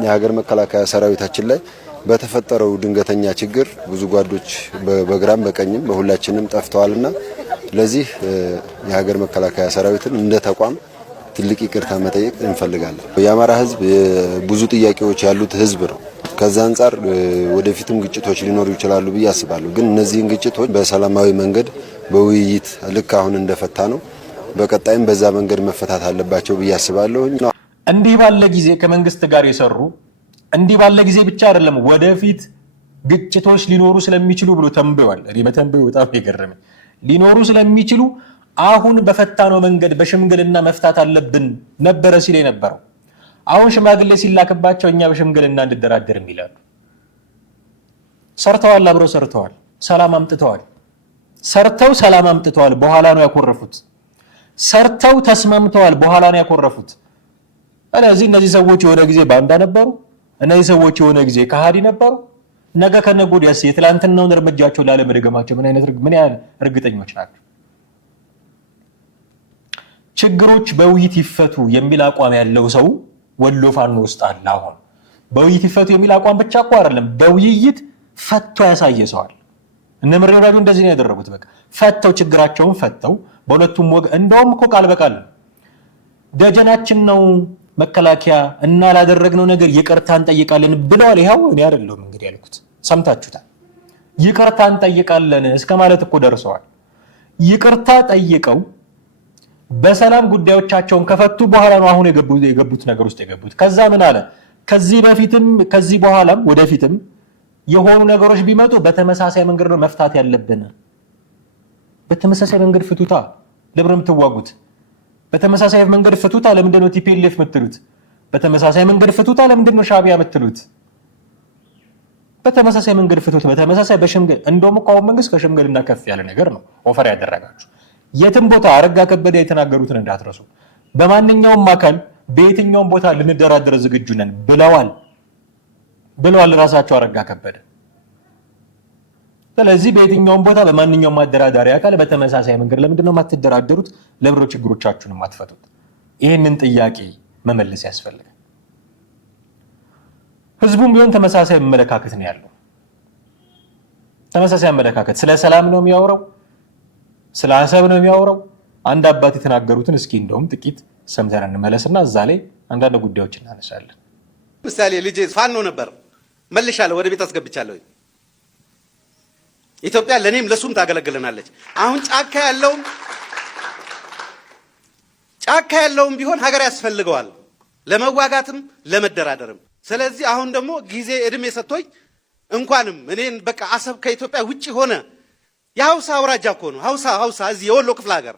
የሀገር መከላከያ ሰራዊታችን ላይ በተፈጠረው ድንገተኛ ችግር ብዙ ጓዶች በግራም በቀኝም በሁላችንም ጠፍተዋልና ለዚህ የሀገር መከላከያ ሰራዊትን እንደ ተቋም ትልቅ ይቅርታ መጠየቅ እንፈልጋለን። የአማራ ህዝብ ብዙ ጥያቄዎች ያሉት ህዝብ ነው። ከዛ አንፃር ወደፊትም ግጭቶች ሊኖሩ ይችላሉ ብዬ አስባለሁ። ግን እነዚህን ግጭቶች በሰላማዊ መንገድ በውይይት ልክ አሁን እንደፈታ ነው በቀጣይም በዛ መንገድ መፈታት አለባቸው ብዬ አስባለሁ። እንዲህ ባለ ጊዜ ከመንግስት ጋር የሰሩ እንዲህ ባለ ጊዜ ብቻ አይደለም ወደፊት ግጭቶች ሊኖሩ ስለሚችሉ ብሎ ተንብዋል። እኔ በተንብዩ በጣም የገረመኝ ሊኖሩ ስለሚችሉ አሁን በፈታነው መንገድ በሽምግልና መፍታት አለብን ነበረ ሲል የነበረው አሁን ሽማግሌ ሲላክባቸው እኛ በሽምግልና እንድደራደርም ይላሉ። ሰርተዋል፣ አብረው ሰርተዋል፣ ሰላም አምጥተዋል። ሰርተው ሰላም አምጥተዋል፣ በኋላ ነው ያኮረፉት። ሰርተው ተስማምተዋል፣ በኋላ ነው ያኮረፉት። ስለዚህ እነዚህ ሰዎች የሆነ ጊዜ ባንዳ ነበሩ፣ እነዚህ ሰዎች የሆነ ጊዜ ከሃዲ ነበሩ። ነገ ከነገ ወዲያስ የትላንትናውን እርምጃቸው ላለመደገማቸው ምን ያህል እርግጠኞች ናቸው? ችግሮች በውይይት ይፈቱ የሚል አቋም ያለው ሰው ወሎ ፋኖ ውስጥ አለ። አሁን በውይይት ይፈቱ የሚል አቋም ብቻ እኮ አይደለም፣ በውይይት ፈቶ ያሳየ ሰዋል። እነ ምሬ ወዳጁ እንደዚህ ነው ያደረጉት። በቃ ፈተው ችግራቸውን ፈተው በሁለቱም ወገን እንደውም እኮ ቃል በቃል ደጀናችን ነው መከላከያ እና ላደረግነው ነገር ይቅርታ እንጠይቃለን ብለዋል። ይሄው እኔ አይደለም እንግዲህ ያልኩት ሰምታችሁታል። ይቅርታ እንጠይቃለን እስከ ማለት እኮ ደርሰዋል። ይቅርታ ጠይቀው በሰላም ጉዳዮቻቸውን ከፈቱ በኋላ ነው አሁን የገቡት ነገር ውስጥ የገቡት። ከዛ ምን አለ? ከዚህ በፊትም ከዚህ በኋላም ወደፊትም የሆኑ ነገሮች ቢመጡ በተመሳሳይ መንገድ ነው መፍታት ያለብን። በተመሳሳይ መንገድ ፍቱታ። ለምን የምትዋጉት? በተመሳሳይ መንገድ ፍቱታ። ለምንድን ነው ቲፒኤልኤፍ የምትሉት? በተመሳሳይ መንገድ ፍቱታ። ለምንድን ነው ሻዕቢያ የምትሉት? በተመሳሳይ መንገድ ፍቱት። በተመሳሳይ በሽምግል እንደውም እኮ አሁን መንግስት ከሽምግልና ከፍ ያለ ነገር ነው ኦፈር ያደረጋችሁ። የትም ቦታ አረጋ ከበደ የተናገሩትን እንዳትረሱ። በማንኛውም አካል በየትኛውም ቦታ ልንደራደር ዝግጁ ነን ብለዋል ራሳቸው አረጋ ከበደ። ስለዚህ በየትኛውም ቦታ በማንኛውም ማደራዳሪ አካል በተመሳሳይ መንገድ ለምንድን ነው የማትደራደሩት? ለምንድን ነው ችግሮቻችሁን የማትፈቱት? ይህንን ጥያቄ መመለስ ያስፈልጋል። ህዝቡም ቢሆን ተመሳሳይ አመለካከት ነው ያለው። ተመሳሳይ አመለካከት። ስለ ሰላም ነው የሚያወራው፣ ስለ አሰብ ነው የሚያወራው። አንድ አባት የተናገሩትን እስኪ እንደውም ጥቂት ሰምተን እንመለስና እዛ ላይ አንዳንድ ጉዳዮች እናነሳለን። ምሳሌ ልጄ ፋኖ ነበር፣ መልሻለሁ፣ ወደ ቤት አስገብቻለሁ። ኢትዮጵያ ለኔም ለሱም ታገለግለናለች። አሁን ጫካ ያለውም ቢሆን ሀገር ያስፈልገዋል ለመዋጋትም ለመደራደርም። ስለዚህ አሁን ደግሞ ጊዜ እድሜ ሰጥቶኝ እንኳንም እኔን በቃ አሰብ ከኢትዮጵያ ውጪ ሆነ። የሐውሳ አውራጃ እኮ ነው። ሐውሳ እዚህ የወሎ ክፍለ ሀገር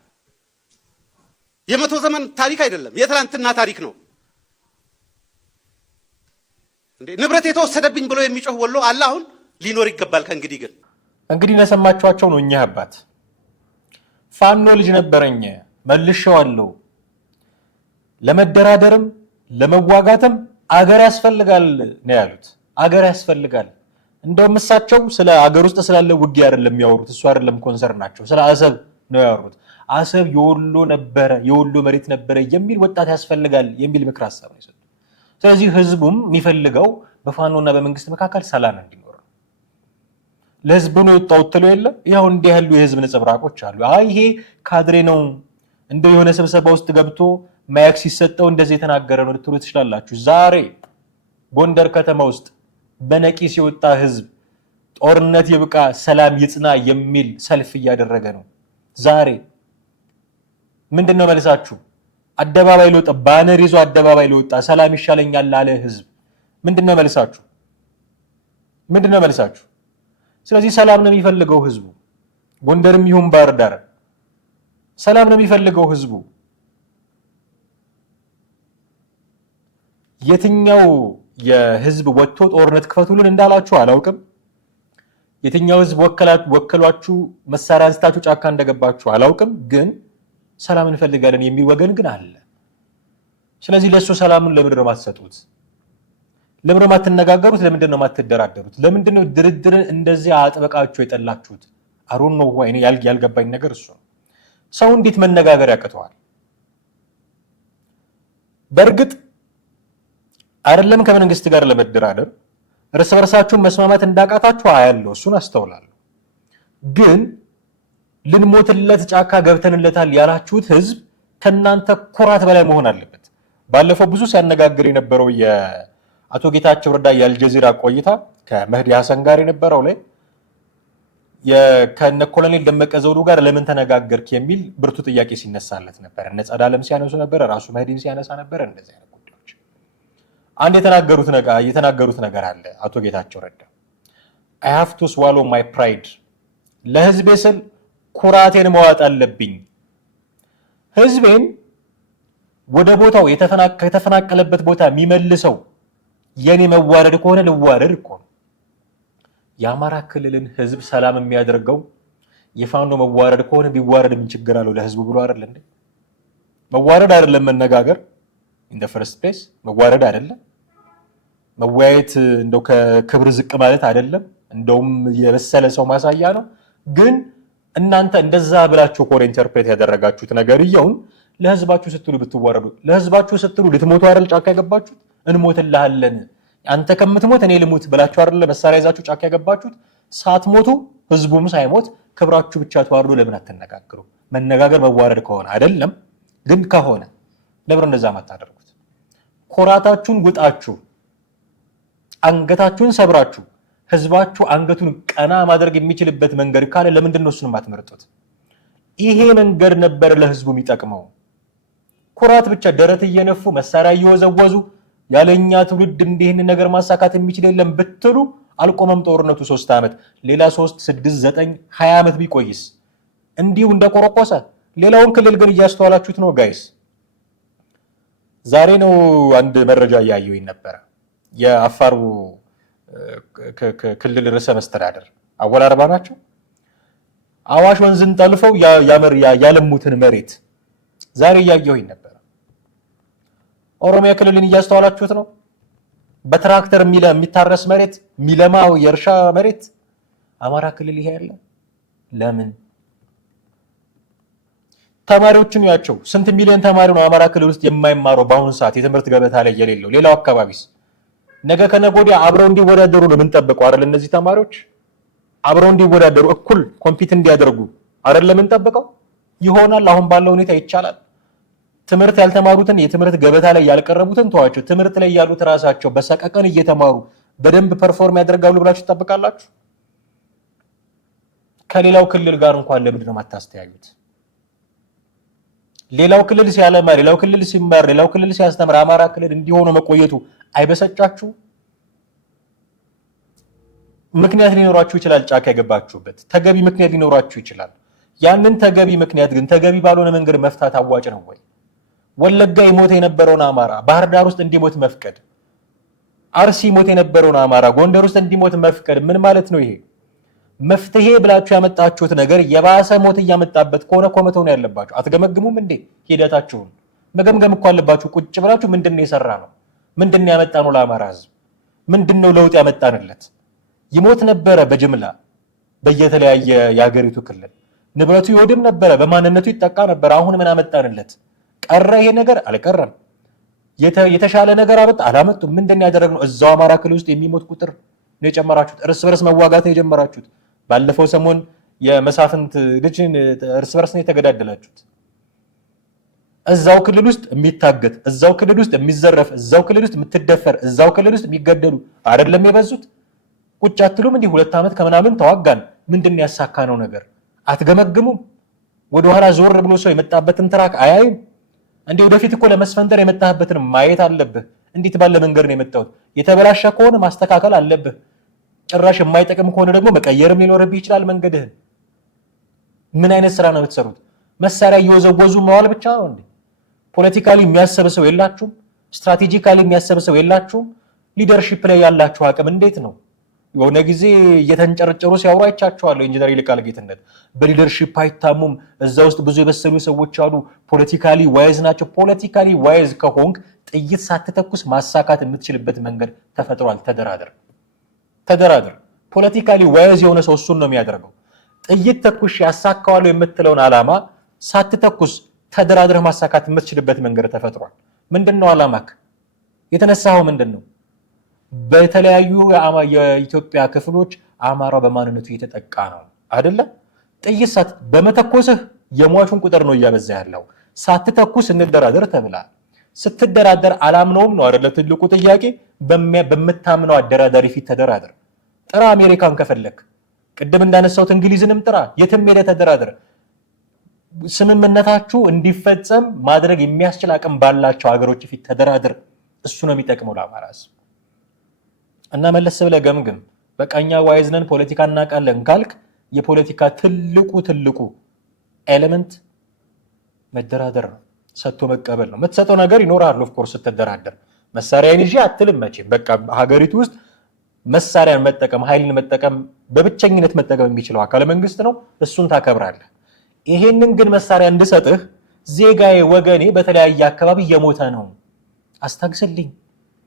የመቶ ዘመን ታሪክ አይደለም፣ የትላንትና ታሪክ ነው። እንዴ ንብረት የተወሰደብኝ ብሎ የሚጮህ ወሎ አለ አሁን ሊኖር ይገባል። ከእንግዲህ ግን እንግዲህ ለሰማችኋቸው ነው። እኛ አባት ፋኖ ልጅ ነበረኝ መልሼዋለሁ። ለመደራደርም ለመዋጋትም አገር ያስፈልጋል ነው ያሉት። አገር ያስፈልጋል። እንደውም እሳቸው ስለ አገር ውስጥ ስላለ ውጊያ አይደለም የሚያወሩት፣ እሱ አይደለም ኮንሰርን ናቸው። ስለ አሰብ ነው ያወሩት። አሰብ የወሎ ነበረ፣ የወሎ መሬት ነበረ የሚል ወጣት ያስፈልጋል የሚል ምክር ሀሳብ ነው የሰጡት። ስለዚህ ህዝቡም የሚፈልገው በፋኖና በመንግስት መካከል ሰላም እንዲኖር ነው። ለህዝቡ ነው የወጣው ትሎ የለ። ያው እንዲህ ያሉ የህዝብ ነጸብራቆች አሉ። አይ ይሄ ካድሬ ነው እንደው የሆነ ስብሰባ ውስጥ ገብቶ ማያክ ሲሰጠው እንደዚህ የተናገረ ነው ልትሉ ትችላላችሁ። ዛሬ ጎንደር ከተማ ውስጥ በነቂስ የወጣ ህዝብ ጦርነት ይብቃ ሰላም ይጽና የሚል ሰልፍ እያደረገ ነው። ዛሬ ምንድነው መልሳችሁ? አደባባይ ለወጣ ባነር ይዞ አደባባይ ለወጣ ሰላም ይሻለኛል ላለ ህዝብ ምንድነው መልሳችሁ? ምንድነው መልሳችሁ? ስለዚህ ሰላም ነው የሚፈልገው ህዝቡ። ጎንደርም ይሁን ባህር ዳር ሰላም ነው የሚፈልገው ህዝቡ። የትኛው የህዝብ ወጥቶ ጦርነት ክፈቱልን እንዳላችሁ አላውቅም። የትኛው ህዝብ ወከሏችሁ መሳሪያ አንስታችሁ ጫካ እንደገባችሁ አላውቅም። ግን ሰላም እንፈልጋለን የሚል ወገን ግን አለ። ስለዚህ ለሱ ሰላምን ለምንድን ነው የማትሰጡት? ለምንድን ነው የማትነጋገሩት? ለምንድን ነው የማትደራደሩት? ለምንድን ነው ድርድርን እንደዚህ አጥበቃችሁ የጠላችሁት? አሮን ነው ወይ ያልገባኝ ነገር እሱ ነው። ሰው እንዴት መነጋገር ያቅተዋል? በእርግጥ አይደለም ከመንግስት ጋር ለመደራደር እርስ በርሳችሁን መስማማት እንዳቃታችሁ አያለሁ፣ እሱን አስተውላለሁ። ግን ልንሞትለት ጫካ ገብተንለታል ያላችሁት ህዝብ ከናንተ ኩራት በላይ መሆን አለበት። ባለፈው ብዙ ሲያነጋግር የነበረው የአቶ ጌታቸው ረዳ የአልጀዚራ ቆይታ ከመህዲ ሐሰን ጋር የነበረው ላይ ከነ ኮሎኔል ደመቀ ዘውዱ ጋር ለምን ተነጋገርክ የሚል ብርቱ ጥያቄ ሲነሳለት ነበር። እነ ጸዳለም ሲያነሱ ነበር፣ ራሱ መህዲም ሲያነሳ ነበር። እንደዚህ አይነት ጉዳዮች አንድ የተናገሩት ነገር አለ አቶ ጌታቸው ረዳ I have to swallow my pride ለህዝቤ ስል ኩራቴን መዋጥ አለብኝ። ህዝቤን ወደ ቦታው ከተፈናቀለበት ቦታ የሚመልሰው የኔ መዋረድ ከሆነ ልዋረድ እኮ ነው። የአማራ ክልልን ህዝብ ሰላም የሚያደርገው የፋኖ መዋረድ ከሆነ ቢዋረድ ምን ችግር አለው ለህዝቡ ብሎ አይደል እንዴ? መዋረድ አይደለም መነጋገር in the first place መዋረድ አይደለም መወያየት፣ እንደው ከክብር ዝቅ ማለት አይደለም፣ እንደውም የበሰለ ሰው ማሳያ ነው። ግን እናንተ እንደዛ ብላችሁ ኮር ኢንተርፕሬት ያደረጋችሁት ነገር ይሁን ለህዝባችሁ ስትሉ ብትዋረዱ፣ ለህዝባችሁ ስትሉ ልትሞቱ አይደል ጫካ ያገባችሁት? እንሞትልሃለን አንተ ከምትሞት እኔ ልሙት ብላችሁ አይደል መሳሪያ ይዛችሁ ጫካ ያገባችሁት? ሳትሞቱ ህዝቡም ሳይሞት ክብራችሁ ብቻ ተዋርዶ ለምን አትነጋገሩ? መነጋገር መዋረድ ከሆነ አይደለም፣ ግን ከሆነ ለምን እንደዛ ማታደርጉት? ኮራታችሁን ጉጣችሁ አንገታችሁን ሰብራችሁ ህዝባችሁ አንገቱን ቀና ማድረግ የሚችልበት መንገድ ካለ ለምንድን ነው እሱን ማትመርጡት? ይሄ መንገድ ነበር ለህዝቡ የሚጠቅመው። ኩራት ብቻ ደረት እየነፉ መሳሪያ እየወዘወዙ ያለኛ ትውልድ እንዲህን ነገር ማሳካት የሚችል የለም ብትሉ አልቆመም ጦርነቱ 3 ዓመት ሌላ 3 6 9 20 ዓመት ቢቆይስ እንዲሁ እንደቆረቆሰ። ሌላውን ክልል ግን እያስተዋላችሁት ነው ጋይስ። ዛሬ ነው አንድ መረጃ እያየሁኝ ነበር። የአፋሩ ክልል ርዕሰ መስተዳደር አወል አርባ ናቸው። አዋሽ ወንዝን ጠልፈው ያለሙትን መሬት ዛሬ እያየሁኝ ነበር። ኦሮሚያ ክልልን እያስተዋላችሁት ነው። በትራክተር የሚታረስ መሬት የሚለማው የእርሻ መሬት አማራ ክልል ይሄ ያለ ለምን? ተማሪዎችን ያቸው ስንት ሚሊዮን ተማሪ ነው አማራ ክልል ውስጥ የማይማረው በአሁኑ ሰዓት የትምህርት ገበታ ላይ የሌለው? ሌላው አካባቢስ ነገ ከነገ ወዲያ አብረው እንዲወዳደሩ ነው የምንጠብቀው አይደል? እነዚህ ተማሪዎች አብረው እንዲወዳደሩ እኩል ኮምፒት እንዲያደርጉ አይደል የምንጠብቀው? ይሆናል። አሁን ባለው ሁኔታ ይቻላል። ትምህርት ያልተማሩትን የትምህርት ገበታ ላይ ያልቀረቡትን ተዋቸው። ትምህርት ላይ ያሉት ራሳቸው በሰቀቀን እየተማሩ በደንብ ፐርፎርም ያደርጋሉ ብላችሁ ትጠብቃላችሁ? ከሌላው ክልል ጋር እንኳን ለምንድን ነው የማታስተያዩት? ሌላው ክልል ሲያለማ፣ ሌላው ክልል ሲማር፣ ሌላው ክልል ሲያስተምር አማራ ክልል እንዲሆኑ መቆየቱ አይበሰጫችሁ? ምክንያት ሊኖራችሁ ይችላል። ጫካ የገባችሁበት ተገቢ ምክንያት ሊኖራችሁ ይችላል። ያንን ተገቢ ምክንያት ግን ተገቢ ባልሆነ መንገድ መፍታት አዋጭ ነው ወይ? ወለጋ ይሞት የነበረውን አማራ ባህር ዳር ውስጥ እንዲሞት መፍቀድ፣ አርሲ ይሞት የነበረውን አማራ ጎንደር ውስጥ እንዲሞት መፍቀድ ምን ማለት ነው? ይሄ መፍትሄ ብላችሁ ያመጣችሁት ነገር የባሰ ሞት እያመጣበት ከሆነ ኮመተው ነው ያለባችሁ። አትገመግሙም እንዴ? ሂደታችሁን መገምገም እኮ አለባችሁ። ቁጭ ብላችሁ ምንድነው የሰራ ነው? ምንድነው ያመጣ ነው? ለአማራ ህዝብ ምንድነው ለውጥ ያመጣንለት? ይሞት ነበረ በጅምላ በየተለያየ የሀገሪቱ ክልል ንብረቱ ይወድም ነበረ፣ በማንነቱ ይጠቃ ነበር። አሁን ምን አመጣንለት? ቀረ ይሄ ነገር? አልቀረም። የተሻለ ነገር አላመጡም። ምንድነው ያደረግነው? እዛው አማራ ክልል ውስጥ የሚሞት ቁጥር ነው የጨመራችሁት። እርስ በርስ መዋጋት ነው የጀመራችሁት። ባለፈው ሰሞን የመሳፍንት ልጅን እርስ በርስ ነው የተገዳደላችሁት። እዛው ክልል ውስጥ የሚታገት፣ እዛው ክልል ውስጥ የሚዘረፍ፣ እዛው ክልል ውስጥ የምትደፈር፣ እዛው ክልል ውስጥ የሚገደሉ አይደለም የበዙት? ቁጭ አትሉም? እንዲህ 2 ዓመት ከምናምን ተዋጋን። ምንድን ያሳካነው ነገር አትገመግሙም? ወደኋላ ዞር ብሎ ሰው የመጣበትን ትራክ አያይም? እንዲህ ወደፊት እኮ ለመስፈንጠር የመጣህበትን ማየት አለብህ። እንዴት ባለ መንገድ ነው የመጣሁት? የተበላሸ ከሆነ ማስተካከል አለብህ። ጭራሽ የማይጠቅም ከሆነ ደግሞ መቀየርም ሊኖርብህ ይችላል መንገድህን። ምን አይነት ስራ ነው የምትሰሩት? መሳሪያ እየወዘወዙ መዋል ብቻ ነው እንዴ? ፖለቲካሊ የሚያስብ ሰው የላችሁም? ስትራቴጂካሊ የሚያስብ ሰው የላችሁም? ሊደርሺፕ ላይ ያላችሁ አቅም እንዴት ነው? የሆነ ጊዜ እየተንጨረጨሩ ሲያወሩ አይቻቸዋለሁ። ኢንጂነር ይልቃል ጌትነት በሊደርሺፕ አይታሙም፣ እዛ ውስጥ ብዙ የበሰሉ ሰዎች አሉ፣ ፖለቲካሊ ዋይዝ ናቸው። ፖለቲካሊ ዋይዝ ከሆንክ ጥይት ሳትተኩስ ማሳካት የምትችልበት መንገድ ተፈጥሯል። ተደራደር። ፖለቲካሊ ዋይዝ የሆነ ሰው እሱን ነው የሚያደርገው። ጥይት ተኩሽ ያሳካዋለሁ የምትለውን ዓላማ ሳትተኩስ ተደራድረህ ማሳካት የምትችልበት መንገድ ተፈጥሯል። ምንድነው ዓላማክ? የተነሳኸው ምንድነው? በተለያዩ የኢትዮጵያ ክፍሎች አማራው በማንነቱ እየተጠቃ ነው አይደለ? ጥይት በመተኮስህ የሟቹን ቁጥር ነው እያበዛ ያለው። ሳትተኩስ እንደራደር ተብሏል። ስትደራደር አላምነውም ነው አይደለ? ትልቁ ጥያቄ በምታምነው አደራዳሪ ፊት ተደራደር። ጥራ አሜሪካን ከፈለክ፣ ቅድም እንዳነሳሁት እንግሊዝንም ጥራ፣ የትም ሄደህ ተደራደር። ስምምነታችሁ እንዲፈጸም ማድረግ የሚያስችል አቅም ባላቸው ሀገሮች ፊት ተደራደር። እሱ ነው የሚጠቅመው ለአማራ ሕዝብ። እና መለስ ብለህ ገምግም። በቃኛ ዋይዝነን ፖለቲካ እናውቃለን ካልክ የፖለቲካ ትልቁ ኤሌመንት መደራደር ነው፣ ሰጥቶ መቀበል ነው። የምትሰጠው ነገር ይኖራል። ኦፍ ኮርስ ስትደራደር መሳሪያን ይዤ አትልም መቼም። በቃ ሀገሪቱ ውስጥ መሳሪያን መጠቀም ኃይልን መጠቀም በብቸኝነት መጠቀም የሚችለው አካለ መንግስት ነው። እሱን ታከብራለህ። ይሄንን ግን መሳሪያ እንድሰጥህ ዜጋዬ ወገኔ በተለያየ አካባቢ እየሞተ ነው አስታግስልኝ።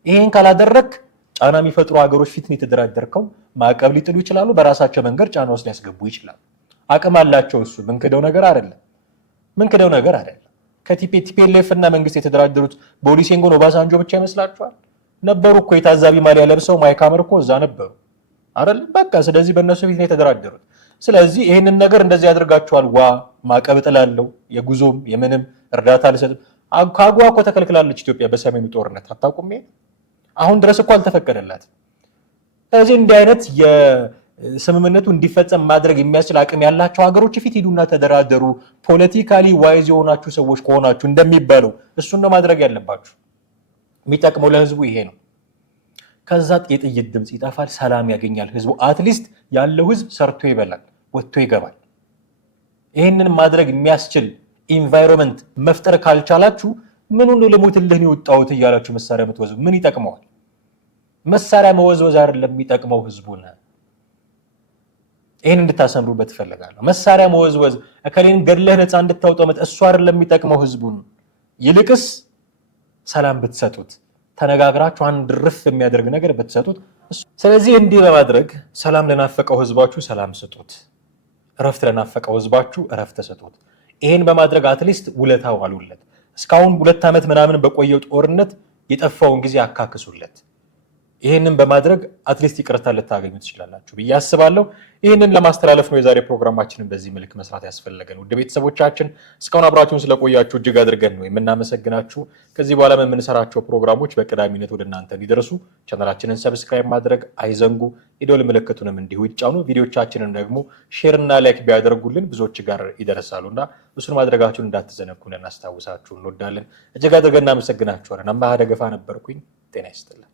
ይሄን ካላደረክ ጫና የሚፈጥሩ ሀገሮች ፊት ነው የተደራደርከው። ማዕቀብ ሊጥሉ ይችላሉ። በራሳቸው መንገድ ጫና ውስጥ ሊያስገቡ ይችላሉ። አቅም አላቸው። እሱ ምንክደው ነገር አይደለም። ከቲፒኤልኤፍ እና መንግስት የተደራደሩት በኦሉሴጉን ኦባሳንጆ ብቻ ይመስላችኋል? ነበሩ እኮ የታዛቢ ማሊያ ለብሰው ማይካመር እኮ እዛ ነበሩ አይደለም? በቃ ስለዚህ በእነሱ ፊት ነው የተደራደሩት። ስለዚህ ይህንን ነገር እንደዚህ ያደርጋችኋል። ማዕቀብ እጥላለሁ፣ የጉዞም የምንም እርዳታ አልሰጥም። ከአጓ እኮ ተከልክላለች ኢትዮጵያ በሰሜኑ ጦርነት አታውቁም? አሁን ድረስ እኮ አልተፈቀደላትም። ስለዚህ እንዲህ አይነት የስምምነቱ እንዲፈጸም ማድረግ የሚያስችል አቅም ያላቸው ሀገሮች ፊት ሂዱና ተደራደሩ። ፖለቲካሊ ዋይዝ የሆናችሁ ሰዎች ከሆናችሁ እንደሚባለው እሱን ነው ማድረግ ያለባችሁ። የሚጠቅመው ለህዝቡ ይሄ ነው። ከዛ የጥይት ድምፅ ይጠፋል፣ ሰላም ያገኛል ህዝቡ። አትሊስት ያለው ህዝብ ሰርቶ ይበላል፣ ወጥቶ ይገባል። ይህንን ማድረግ የሚያስችል ኢንቫይሮንመንት መፍጠር ካልቻላችሁ ምኑን ልሞትልህ ነው የወጣሁት እያላችሁ መሳሪያ የምትወዝቡ ምን ይጠቅመዋል? መሳሪያ መወዝወዝ አይደለም የሚጠቅመው ህዝቡን። ይህን እንድታሰምሩበት እፈልጋለሁ። መሳሪያ መወዝወዝ እከሌን ገድለህ ነፃ እንድታወጣው እሱ አይደለም የሚጠቅመው ህዝቡን። ይልቅስ ሰላም ብትሰጡት፣ ተነጋግራችሁ አንድ ርፍ የሚያደርግ ነገር ብትሰጡት። ስለዚህ እንዲህ በማድረግ ሰላም ለናፈቀው ህዝባችሁ ሰላም ስጡት፣ እረፍት ለናፈቀው ህዝባችሁ እረፍት ስጡት። ይህን በማድረግ አትሊስት ውለታው አሉለት። እስካሁን 2 ዓመት ምናምን በቆየው ጦርነት የጠፋውን ጊዜ አካክሱለት። ይህንን በማድረግ አትሊስት ይቅርታ ልታገኙ ትችላላችሁ ብዬ አስባለሁ። ይህንን ለማስተላለፍ ነው የዛሬ ፕሮግራማችንን በዚህ መልክ መስራት ያስፈለገን። ውድ ቤተሰቦቻችን እስካሁን አብራችሁን ስለቆያችሁ እጅግ አድርገን ነው የምናመሰግናችሁ። ከዚህ በኋላ የምንሰራቸው ፕሮግራሞች በቀዳሚነት ወደ እናንተ እንዲደርሱ ቻናላችንን ሰብስክራይብ ማድረግ አይዘንጉ፣ የደወል ምልክቱንም እንዲሁ ይጫኑ። ቪዲዮቻችንን ደግሞ ሼር እና ላይክ ቢያደርጉልን ብዙዎች ጋር ይደርሳሉና እሱን ማድረጋችሁን እንዳትዘነጉን እናስታውሳችሁ እንወዳለን። እጅግ አድርገን እናመሰግናችኋለን። አምባሃ ደገፋ ነበርኩኝ። ጤና ይስጥልን።